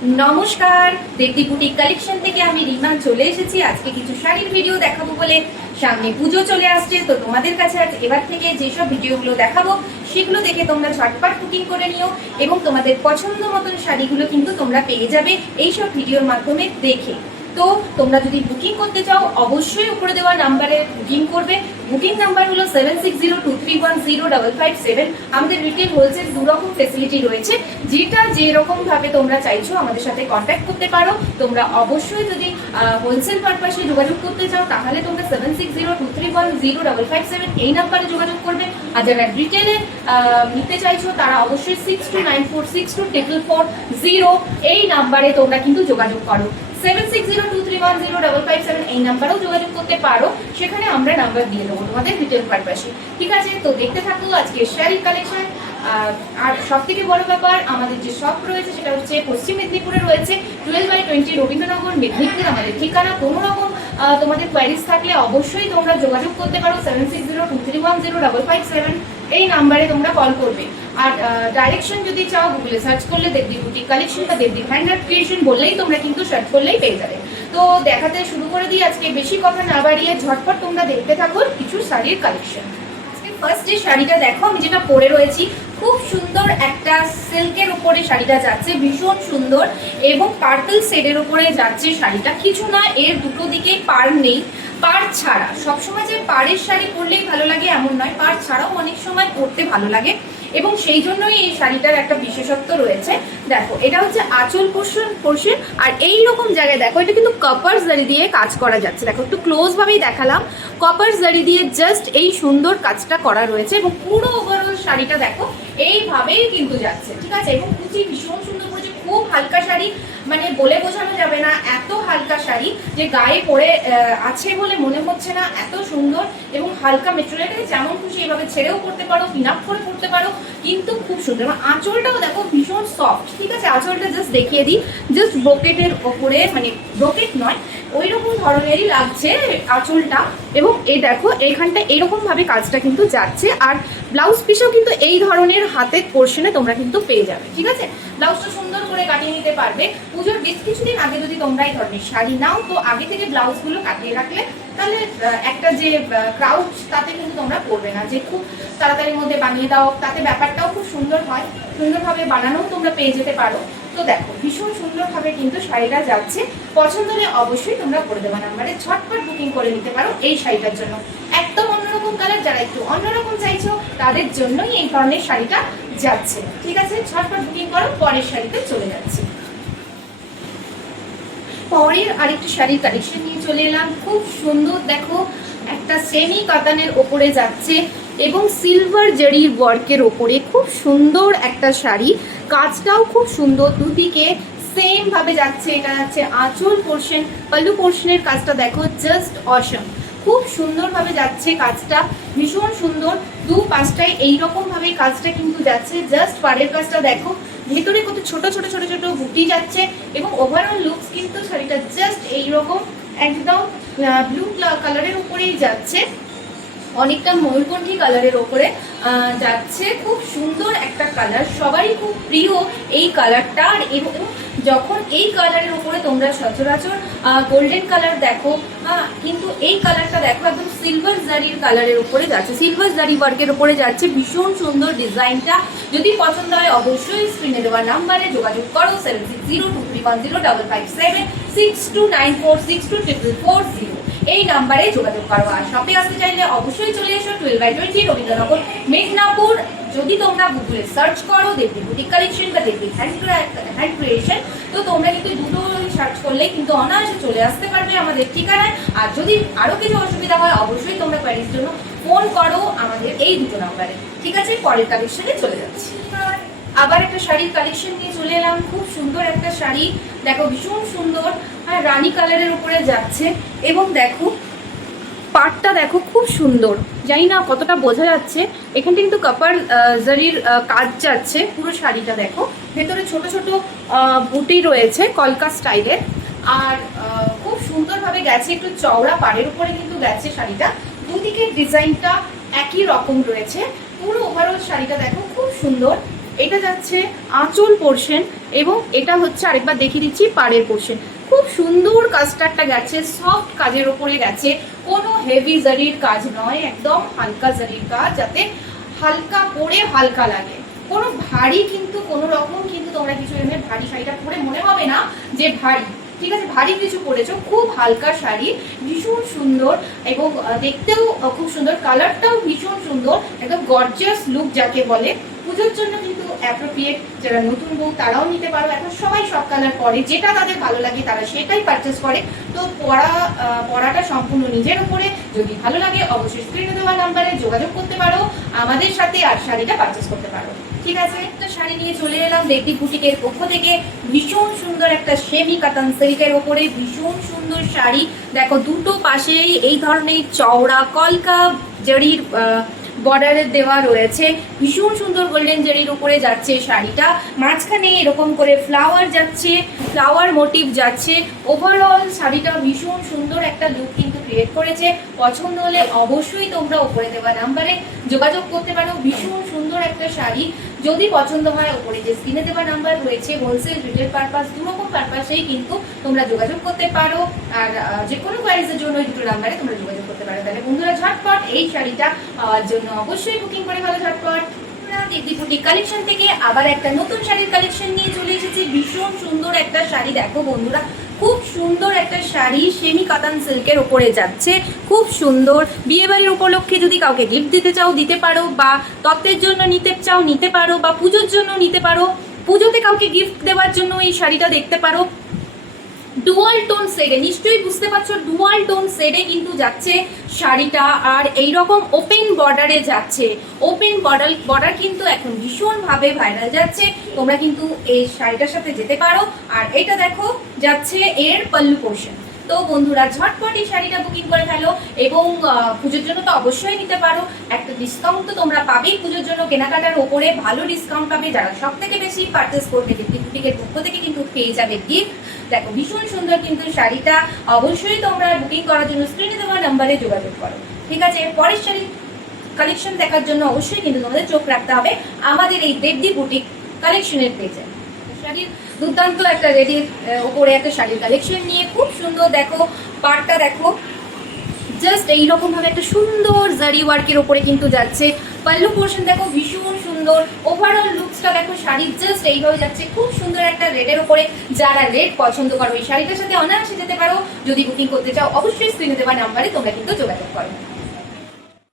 নমস্কার, দেবদি boutique collection থেকে আমি রিমা চলে এসেছি আজকে কিছু শাড়ির ভিডিও দেখাবো বলে। সামনে পুজো চলে আসছে, তো তোমাদের কাছে আজ এবার থেকে যেসব ভিডিওগুলো দেখাবো সেগুলো দেখে তোমরা ঝটপট বুকিং করে নিও এবং তোমাদের পছন্দ মতন শাড়িগুলো কিন্তু তোমরা পেয়ে যাবে এইসব ভিডিওর মাধ্যমে দেখে। তো তোমরা যদি বুকিং করতে চাও অবশ্যই উপরে দেওয়া নাম্বারে বুকিং করবে। বুকিং নাম্বার হলো 7602310557। আমাদের রিটেল হোলসেল দুরকম ফেসিলিটি রয়েছে, যেটা যেরকম ভাবে তোমরা চাইছো আমাদের সাথে কন্ট্যাক্ট করতে পারো। তোমরা অবশ্যই যদি হোলসেল পারপাসে যোগাযোগ করতে চাও তাহলে তোমরা 7602310557 এই নাম্বারে যোগাযোগ করবে। আর যারা রিটেলে নিতে চাইছো তারা অবশ্যই 6294624440 এই নাম্বারে তোমরা কিন্তু যোগাযোগ করো। 7602310557 এই নাম্বারেও যোগাযোগ করতে পারো, সেখানে আমরা নাম্বার দিয়ে দেবো তোমাদের রিটেল পারপাসে। ঠিক আছে, তো দেখতে থাকো আজকে শাড়ির কালেকশন। আর সব থেকে বড় ব্যাপার, আমাদের যে শপ রয়েছে সেটা হচ্ছে পশ্চিম মেদিনীপুরে রয়েছে 12/20 রবীন্দ্রনগর মেদিনীপুর আমাদের ঠিকানা। কোনো রকম তোমাদের কোয়ারিজ থাকলে অবশ্যই তোমরা যোগাযোগ করতে পারো 7602310557 এই নাম্বারে তোমরা কল করবে। আর ডাইরেকশন যদি চাও গুগলে সার্চ করলে দেবদি বুটিক কালেকশন বা দেবদি হ্যান্ড আর্ট ক্রিয়েশন বললেই তোমরা কিন্তু সার্চ করলেই পেয়ে যাবে। তো দেখাতে শুরু করে দিই, আজকে বেশি কথা না বাড়িয়ে ঝটপট তোমরা দেখতে থাকো কিছু শাড়ির কালেকশন। ফার্স্ট যে শাড়িটা দেখো আমি যেটা পরে রয়েছি, খুব সুন্দর একটা সিল্কের উপরে শাড়িটা যাচ্ছে, ভীষণ সুন্দর এবং পার্পল শেডের উপরে যাচ্ছে শাড়িটা। কিছু না, এর দুটো দিকে পার নেই, পার ছাড়া। সবসময় যে পাড়ের শাড়ি পরলেই ভালো লাগে এমন নয়, পার ছাড়াও অনেক সময় পরতে ভালো লাগে এবং সেই জন্যই এই শাড়িটার একটা বিশেষত্ব রয়েছে। দেখো এটা হচ্ছে আঁচল পোর্শন আর এই রকম জায়গায় দেখো এটা কিন্তু কপার জারি দিয়ে কাজ করা যাচ্ছে। দেখো একটু ক্লোজ ভাবেই দেখালাম, কপার জারি দিয়ে জাস্ট এই সুন্দর কাজটা করা রয়েছে এবং পুরো ওভারঅল শাড়িটা দেখো এইভাবেই কিন্তু যাচ্ছে। ঠিক আছে, এবং কুচি ভীষণ সুন্দর করেছে, খুব হালকা শাড়ি, মানে বলে বোঝানো যাবে না এত হালকা শাড়ি যে গায়ে পরে আছে বলে মনে হচ্ছে না, এত সুন্দর এবং হালকা মেটেরিয়ালটাকে যেমন খুশি এভাবে ছেড়েও পড়তে পারো, পিন আপ করে পড়তে পারো, কিন্তু খুব সুন্দর। আঁচলটাও দেখো ভীষণ সফট। ঠিক আছে, আঁচলটা জাস্ট দেখিয়ে দিই, জাস্ট ব্রোকেটের ওপরে, মানে ব্রোকেট নয় ওই রকম ধরনেরই লাগছে আঁচলটা এবং এই দেখো এইখানটা এইরকম ভাবে কাজটা কিন্তু যাচ্ছে। আর ব্লাউজ পিসও কিন্তু এই ধরনের হাতের পোর্শনে তোমরা কিন্তু পেয়ে যাবে। ঠিক আছে, ব্লাউজটা সুন্দর করে কাটিয়ে নিতে পারবে। পুজোর বেশ কিছুদিন আগে যদি তোমরা এই ধরনের শাড়ি নাও তো আগে থেকে ব্লাউজগুলো কাটিয়ে রাখলে তাহলে একটা যে ক্রাউড তাতে কিন্তু তোমরা পরবে না যে খুব তাড়াতাড়ির মধ্যে বানিয়ে দাও, তাতে ব্যাপারটাও খুব সুন্দর হয়, সুন্দরভাবে বানানোও তোমরা পেয়ে যেতে পারো। তো দেখো ভীষণ সুন্দরভাবে কিন্তু শাড়িটা যাচ্ছে। পছন্দ হলে অবশ্যই তোমরা করে দেওয়া নাম্বারে ঝটপট বুকিং করে নিতে পারো এই শাড়িটার জন্য। একদম অন্যরকম কালার, যারা একটু অন্যরকম চাইছো তাদের জন্যই এই ধরনের শাড়িটা যাচ্ছে। ঠিক আছে, ঝটপট বুকিং করো, পরের শাড়িতে চলে যাচ্ছি। পরের আরেকটি শাড়ির কালেকশন নিয়ে চলে এলাম, খুব সুন্দর। দেখো একটা সেমি কাতানের ওপরে যাচ্ছে এবং সিলভার জরির ওয়ার্কের ওপরে খুব সুন্দর একটা শাড়ি, কাজটাও খুব সুন্দর, দুদিকে সেম ভাবে যাচ্ছে। এটা যাচ্ছে আঁচল পোর্শন, পাল্লু পোর্শনের কাজটা দেখো জাস্ট অসম, খুব সুন্দরভাবে যাচ্ছে কাজটা, ভীষণ সুন্দর। দু পাশটায় এইরকম ভাবে কাজটা কিন্তু যাচ্ছে। জাস্ট পাড়ের কাজটা দেখো, ভেতরে কত ছোট ছোট ছোট ছোট বুটি যাচ্ছে এবং ওভারঅল লুকস কিন্তু শাড়িটা জাস্ট এইরকম একদম ব্লু কালারের উপরেই যাচ্ছে, অনেকটা ময়ূরকণ্ঠী কালারের ওপরে যাচ্ছে। খুব সুন্দর একটা কালার, সবারই খুব প্রিয় এই কালারটা। আর যখন এই কালারের উপরে তোমরা সচরাচর গোল্ডেন কালার দেখো, কিন্তু এই কালারটা দেখো একদম সিলভার জারির কালারের উপরে যাচ্ছে, সিলভার জারি ওয়ার্কের উপরে যাচ্ছে, ভীষণ সুন্দর ডিজাইনটা। যদি পছন্দ হয় অবশ্যই স্ক্রিনে দেওয়া নাম্বারে যোগাযোগ করো 7602310557 6294624440 এই নাম্বারে যোগাযোগ করো। আর শপে আসতে চাইলে অবশ্যই চলে এসো 12/20 রবীন্দ্রনগর মেদিনীপুর। যদি তোমরা গুগলে সার্চ করো দেবদি বুটিক কালেকশন বা দেবদি হ্যান্ড ক্রিয়েশন, তো তোমরা কিন্তু দুটো সার্চ করলেই কিন্তু অনায়াসে চলে আসতে পারবে আমাদের ঠিকানায়। আর যদি আরো কিছু অসুবিধা হয় অবশ্যই তোমরা কোয়ারির জন্য ফোন করো আমাদের এই দুটো নাম্বারে। ঠিক আছে, পরের কালেকশনে চলে যাচ্ছি। আবার একটা শাড়ির কালেকশন নিয়ে চলে এলাম, খুব সুন্দর একটা শাড়ি, দেখো ভীষণ সুন্দর, রানী কালারের উপরে যাচ্ছে এবং দেখো পাটটা দেখো খুব সুন্দর, জানি না কতটা বোঝা যাচ্ছে, এখানটা কিন্তু কপার জারির কাজ যাচ্ছে। পুরো শাড়িটা দেখো ভেতরে ছোট ছোট বুটি রয়েছে কলকা স্টাইলের, আর খুব সুন্দরভাবে গেছে, একটু চওড়া পাড়ের উপরে কিন্তু গেছে শাড়িটা, দুদিকে ডিজাইনটা একই রকম রয়েছে। পুরো ওভারঅল শাড়িটা দেখো খুব সুন্দর এটা যাচ্ছে আঁচল পোর্শন এবং এটা হচ্ছে আরেকবার দেখিয়ে দিচ্ছি পাড়ের পোর্শন। খুব সুন্দর কাজটা গেছে, সফট কাজের ওপরে গেছে, কোনো হেভি জারির কাজ নয়, একদম হালকা জারির কাজ, যাতে হালকা পরে হালকা লাগে। কোনো ভারী কিন্তু কোনো রকম কিন্তু তোমরা কিছু এমনি ভারী শাড়িটা পরে মনে হবে না যে ভারী, ঠিক আছে, ভারী কিছু পরেছো। খুব হালকা শাড়ি, ভীষণ সুন্দর এবং দেখতেও খুব সুন্দর, কালারটাও ভীষণ সুন্দর, একদম গর্জিয়াস লুক যাকে বলে। পুজোর জন্য কিন্তু অ্যাপ্রোপ্রিয়েট, যারা নতুন বউ তারাও নিতে পারো। এখন সবাই সব কালার পরে, যেটা তাদের ভালো লাগে তারা সেটাই পারচেস করে। তো পড়াটা সম্পূর্ণ নিজের উপরে। যদি ভালো লাগে অবশ্যই স্ক্রিনে দেওয়া নাম্বারে যোগাযোগ করতে পারো আমাদের সাথে আর শাড়িটা পারচেস করতে পারো। ঠিক আছে, একটা শাড়ি নিয়ে চলে এলাম দেবদীপ বুটিকের পক্ষ থেকে। ভীষণ সুন্দর একটা সেমি কাতান সিল্কের ওপরে ভীষণ সুন্দর শাড়ি। দেখো দুটো পাশেই এই ধরনের চওড়া কলকা জরির বর্ডারের দেওয়া রয়েছে, ভীষণ সুন্দর গোল্ডেন জারির উপরে যাচ্ছে শাড়িটা। মাঝখানে এরকম করে ফ্লাওয়ার যাচ্ছে, ফ্লাওয়ার মোটিভ যাচ্ছে। ওভারঅল শাড়িটা ভীষণ সুন্দর একটা লুক কিন্তু ক্রিয়েট করেছে। পছন্দ হলে অবশ্যই তোমরা উপরে দেওয়া নাম্বারে যোগাযোগ করতে পারো। ভীষণ সুন্দর একটা শাড়ি, যদি পছন্দ হয় উপরে যে স্ক্রিনে দেওয়া নাম্বার রয়েছে, হোলসেল রিটেল পারপাস দুরকম পারপাসেই কিন্তু তোমরা যোগাযোগ করতে পারো। আর যে কোনো প্রাইসের জন্য এই দুটো নাম্বারে তোমরা যোগাযোগ করতে পারো। তাহলে বন্ধুরা ঝটপট এই শাড়িটা পাওয়ার জন্য অবশ্যই বুকিং করে ফেলো ঝটপট। দেবদীপ বুটিক কালেকশন থেকে আবার একটা নতুন শাড়ির কালেকশন নিয়ে চলে এসেছি। ভীষণ সুন্দর একটা শাড়ি, দেখো বন্ধুরা, খুব সুন্দর একটা শাড়ি সেমি কাতান সিল্কের ওপরে যাচ্ছে, খুব সুন্দর। বিয়েবাড়ির উপলক্ষে যদি কাউকে গিফট দিতে চাও দিতে পারো, বা তত্ত্বের জন্য নিতে চাও নিতে পারো, বা পুজোর জন্য নিতে পারো। পুজোতে কাউকে গিফট দেওয়ার জন্য এই শাড়িটা দেখতে পারো। ডুয়াল টোন শেডে, নিশ্চয়ই বুঝতে পারছো, ডুয়াল টোন শেডে কিন্তু যাচ্ছে শাড়িটা। আর এইরকম ওপেন বর্ডারে যাচ্ছে। ওপেন বর্ডার কিন্তু এখন ভীষণভাবে ভাইরাল যাচ্ছে, তোমরা কিন্তু এই শাড়িটার সাথে যেতে পারো। আর এটা দেখো যাচ্ছে এর পাল্লু পোর্শন। তো বন্ধুরা ঝটপট এই শাড়িটা বুকিং করে ফেলো এবং পুজোর জন্য তো অবশ্যই নিতে পারো। একটা ডিসকাউন্ট তো তোমরা পাবেই পুজোর জন্য, কেনাকাটার ওপরে ভালো ডিসকাউন্ট পাবে। যারা সব থেকে বেশি পারচেস করবে দেবদীপ বুটিকের পক্ষ থেকে কিন্তু পেয়ে যাবে গিফট। দেখো ভীষণ সুন্দর কিন্তু শাড়িটা, অবশ্যই তোমরা বুকিং করার জন্য স্ক্রিনে দেওয়া নাম্বারে যোগাযোগ করো। ঠিক আছে, পরের শাড়ি কালেকশন দেখার জন্য অবশ্যই কিন্তু তোমাদের চোখ রাখতে হবে আমাদের এই দেবদীপ বুটিক কালেকশনের পেজে। শাড়ির দুর্দান্ত একটা রেডির ওপরে একটা শাড়ির কালেকশন নিয়ে খুব সুন্দর। দেখো পাড়টা দেখো, জাস্ট এইরকম ভাবে একটা সুন্দর জারি ওয়ার্কের ওপরে কিন্তু যাচ্ছে। পাল্লু পোর্শন দেখো ভীষণ সুন্দর। ওভারঅল লুকসটা দেখো, শাড়ি জাস্ট এইভাবে যাচ্ছে, খুব সুন্দর একটা রেডের ওপরে। যারা রেড পছন্দ করো এই শাড়িটার সাথে অনায়াসে যেতে পারো। যদি বুকিং করতে চাও অবশ্যই স্ক্রিনে দেওয়া নাম্বারে তোমরা কিন্তু যোগাযোগ করো।